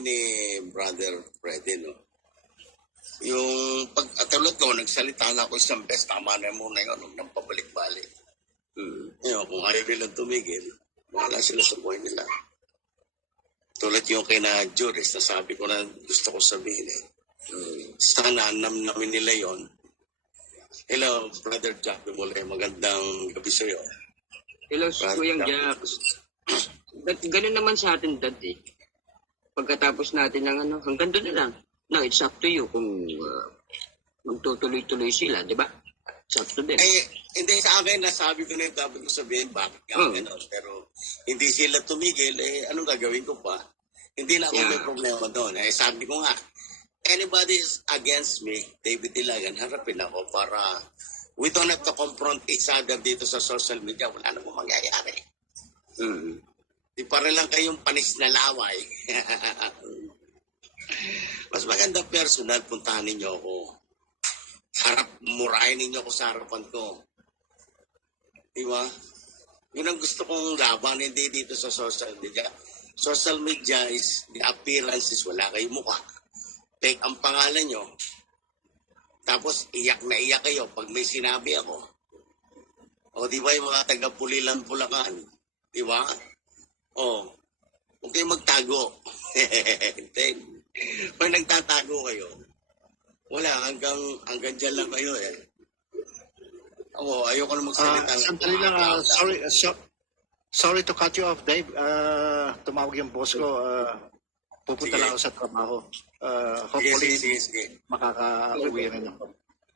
namin ni Brother Freddy, no? Yung pag-atulot ko, nagsalita na ako isang beses, tama na muna yun, huwag nang pabalik-balik. Yun, kung ayaw nilang tumigil, wala sila sa buhay nila. Tulad yung kay na Juris, nasabi ko na gusto ko sabihin eh. Sana namin nila yon. Hello, Brother Jack, magandang gabi sa'yo. Hello, Kuyang Jax. Ganun naman sa atin, Dad, eh. Pagkatapos natin ng hanggang doon na lang. No, it's up to you kung magtutuloy-tuloy sila, di ba? It's up to them. Eh, hindi sa akin, nasabi ko na yung dapat ko sabihin, bakit nga pero hindi sila tumigil, eh, anong gagawin ko pa? Hindi na ako may problema doon. Eh, sabi ko nga, anybody is against me, David Ilagan, harapin ako para we don't have to confront each other dito sa social media. Wala namang mangyayari. Di para lang kayong panis na laway. Mas maganda personal, puntahan ninyo ako. Murahin ninyo ako sa harapan ko. Di ba? Yun ang gusto kong laban, hindi dito sa social media. Social media is, the appearances, wala kayong mukha. Take ang pangalan nyo. Tapos, iyak na iyak kayo pag may sinabi ako. O, di ba yung mga taga-Pulilan, Bulacan? Di ba? O, huwag kayong magtago. Pag nagtatago kayo, wala, hanggang dyan lang kayo eh. Ako, ayoko na magsalita. Sandali lang, sorry to cut you off, Dave. Tumawag yung boss ko. Pupunta lang ako sa trabaho. Hopefully, sige. makaka-uwi rin ako.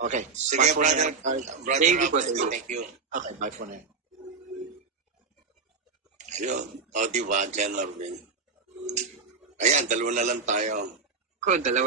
Okay. Sige, brother. Thank you. Okay, bye for now. Yun. O, diba, General Win? Ayan, dalawa na lang tayo. Ko, dalawa